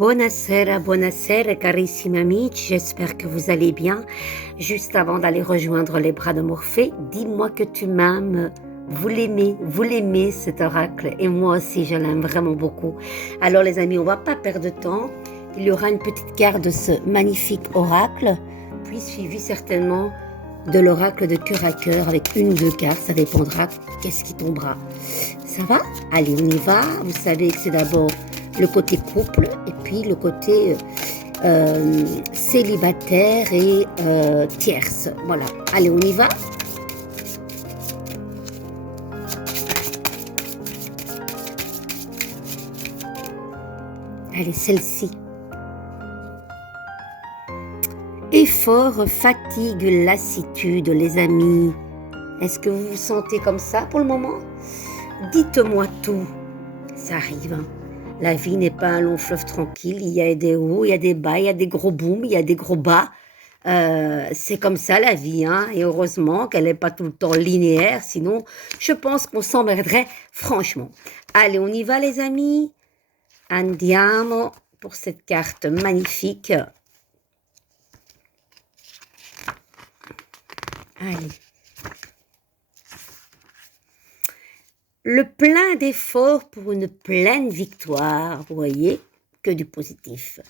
Buonasera carissimi amici, j'espère que vous allez bien. Juste avant d'aller rejoindre les bras de Morphée, dis-moi que tu m'aimes. Vous l'aimez cet oracle et moi aussi je l'aime vraiment beaucoup. Alors les amis, on va pas perdre de temps. Il y aura une petite carte de ce magnifique oracle, puis suivi certainement de l'oracle de cœur à cœur avec une ou deux cartes, ça dépendra qu'est-ce qui tombera. Ça va? Allez, on y va. Vous savez que c'est d'abord le côté couple et puis le côté célibataire et tierce. Voilà. Allez, on y va. Allez, celle-ci. Effort, fatigue, lassitude, les amis. Est-ce que vous vous sentez comme ça pour le moment? Dites-moi tout. Ça arrive, hein. La vie n'est pas un long fleuve tranquille. Il y a des hauts, il y a des bas, il y a des gros booms, il y a des gros bas. C'est comme ça la vie, hein. Et heureusement qu'elle n'est pas tout le temps linéaire. Sinon, je pense qu'on s'emmerderait franchement. Allez, on y va les amis. Andiamo pour cette carte magnifique. Allez. Le plein d'efforts pour une pleine victoire, vous voyez, que du positif.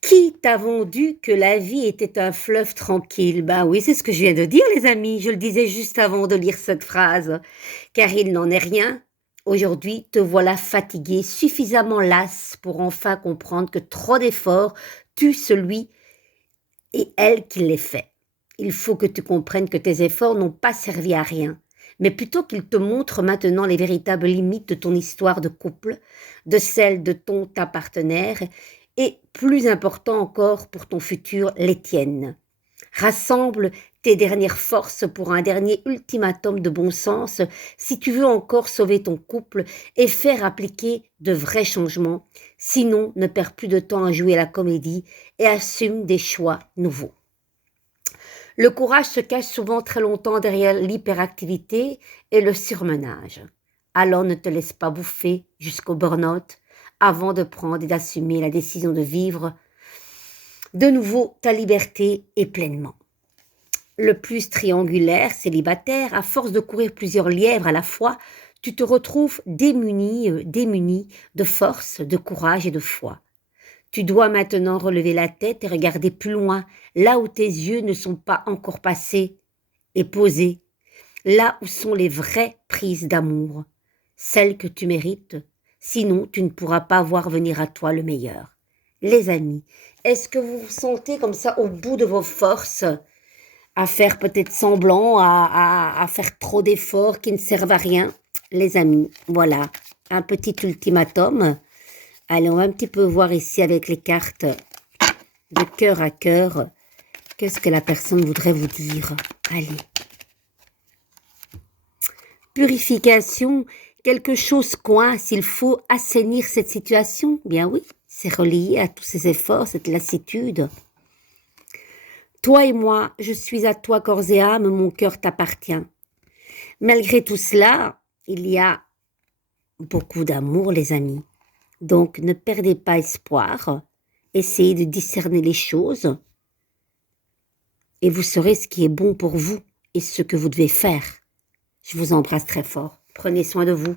Qui t'a vendu que la vie était un fleuve tranquille? Ben oui, c'est ce que je viens de dire les amis, je le disais juste avant de lire cette phrase, car il n'en est rien. Aujourd'hui, te voilà fatigué, suffisamment lasse pour enfin comprendre que trop d'efforts tue celui et elle qui les fait. Il faut que tu comprennes que tes efforts n'ont pas servi à rien, mais plutôt qu'ils te montrent maintenant les véritables limites de ton histoire de couple, de celle de ta partenaire, et plus important encore pour ton futur, les tiennes. Rassemble tes dernières forces pour un dernier ultimatum de bon sens si tu veux encore sauver ton couple et faire appliquer de vrais changements. Sinon, ne perds plus de temps à jouer la comédie et assume des choix nouveaux. Le courage se cache souvent très longtemps derrière l'hyperactivité et le surmenage. Alors ne te laisse pas bouffer jusqu'au burn-out avant de prendre et d'assumer la décision de vivre de nouveau ta liberté et pleinement. Le plus triangulaire, célibataire, à force de courir plusieurs lièvres à la fois, tu te retrouves démuni de force, de courage et de foi. Tu dois maintenant relever la tête et regarder plus loin, là où tes yeux ne sont pas encore passés et posés, là où sont les vraies prises d'amour, celles que tu mérites, sinon tu ne pourras pas voir venir à toi le meilleur. Les amis, est-ce que vous vous sentez comme ça au bout de vos forces, à faire peut-être semblant, à faire trop d'efforts qui ne servent à rien? Les amis, voilà, un petit ultimatum. Allez, on va un petit peu voir ici avec les cartes de cœur à cœur, qu'est-ce que la personne voudrait vous dire. Allez. Purification, quelque chose coince, il faut assainir cette situation. Bien oui, c'est relié à tous ces efforts, cette lassitude. Toi et moi, je suis à toi corps et âme, mon cœur t'appartient. Malgré tout cela, il y a beaucoup d'amour, les amis. Donc, ne perdez pas espoir, essayez de discerner les choses et vous saurez ce qui est bon pour vous et ce que vous devez faire. Je vous embrasse très fort. Prenez soin de vous.